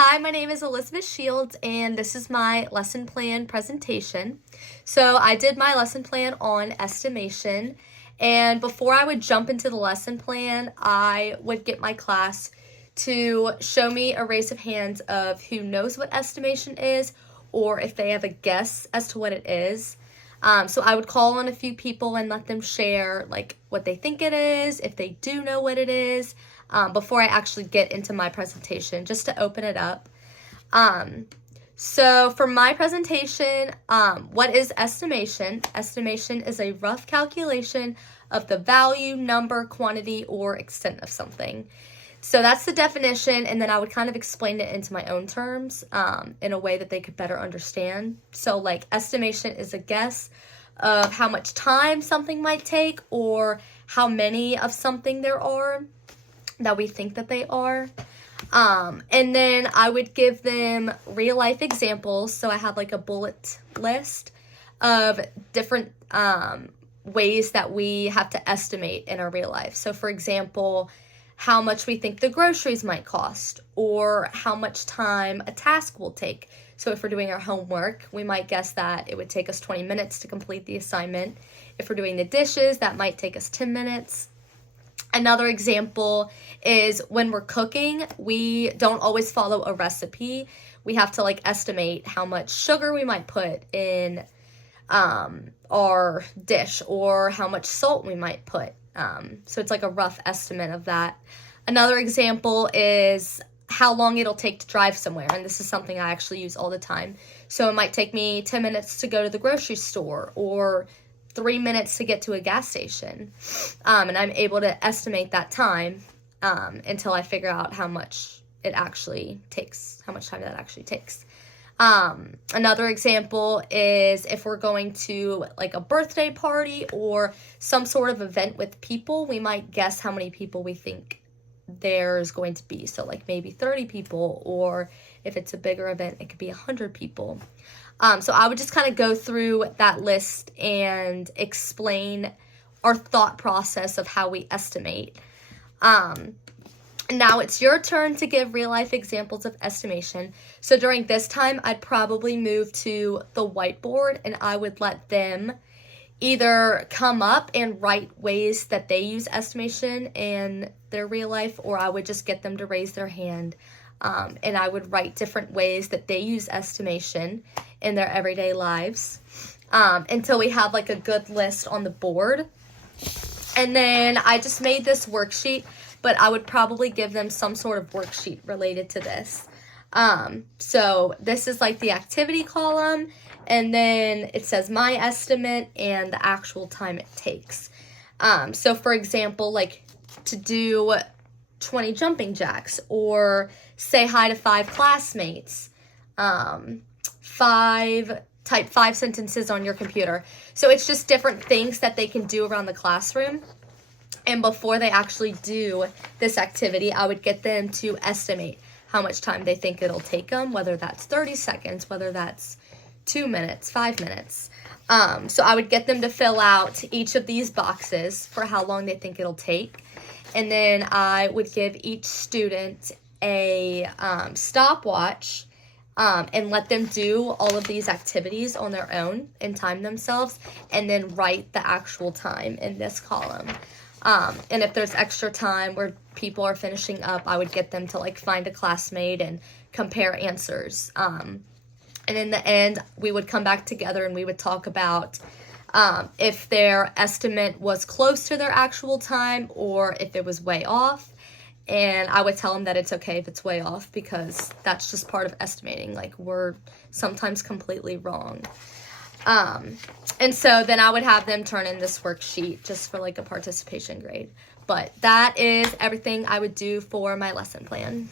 Hi, my name is Elizabeth Shields, and this is my lesson plan presentation. So I did my lesson plan on estimation, and before I would jump into the lesson plan, I would get my class to show me a raise of hands of who knows what estimation is, or if they have a guess as to what it is. So I would call on a few people and let them share like what they think it is, if they do know what it is, before I actually get into my presentation, just to open it up. So for my presentation, what is estimation? Estimation is a rough calculation of the value, number, quantity, or extent of something. So that's the definition, and then I would kind of explain it into my own terms in a way that they could better understand. So like estimation is a guess of how much time something might take or how many of something there are that we think that they are. And then I would give them real life examples. So I have like a bullet list of different ways that we have to estimate in our real life. So for example, how much we think the groceries might cost, or how much time a task will take. So if we're doing our homework, we might guess that it would take us 20 minutes to complete the assignment. If we're doing the dishes, that might take us 10 minutes. Another example is when we're cooking, we don't always follow a recipe. We have to like estimate how much sugar we might put in our dish, or how much salt we might put. So it's like a rough estimate of that. Another example is how long it'll take to drive somewhere, and this is something I actually use all the time. So it might take me 10 minutes to go to the grocery store, or 3 minutes to get to a gas station, and I'm able to estimate that time until I figure out how much it actually takes, how much time that actually takes. Another example is if we're going to like a birthday party or some sort of event with people, we might guess how many people we think there's going to be. So like maybe 30 people, or if it's a bigger event, it could be 100 people. So I would just kind of go through that list and explain our thought process of how we estimate. Now it's your turn to give real life examples of estimation. So during this time, I'd probably move to the whiteboard, and I would let them either come up and write ways that they use estimation in their real life, or I would just get them to raise their hand, and I would write different ways that they use estimation in their everyday lives, until we have like a good list on the board. And then I just made this worksheet, but I would probably give them some sort of worksheet related to this. So this is like the activity column, and then it says my estimate and the actual time it takes. So for example, like to do 20 jumping jacks, or say hi to 5 classmates, type 5 sentences on your computer. So it's just different things that they can do around the classroom. And before they actually do this activity, I would get them to estimate how much time they think it'll take them, whether that's 30 seconds, whether that's 2 minutes, 5 minutes. So I would get them to fill out each of these boxes for how long they think it'll take. And then I would give each student a stopwatch, and let them do all of these activities on their own and time themselves, and then write the actual time in this column. And if there's extra time where people are finishing up, I would get them to like find a classmate and compare answers. And in the end, we would come back together and we would talk about if their estimate was close to their actual time or if it was way off. And I would tell them that it's okay if it's way off, because that's just part of estimating. Like, we're sometimes completely wrong. And so then I would have them turn in this worksheet just for like a participation grade. But that is everything I would do for my lesson plan.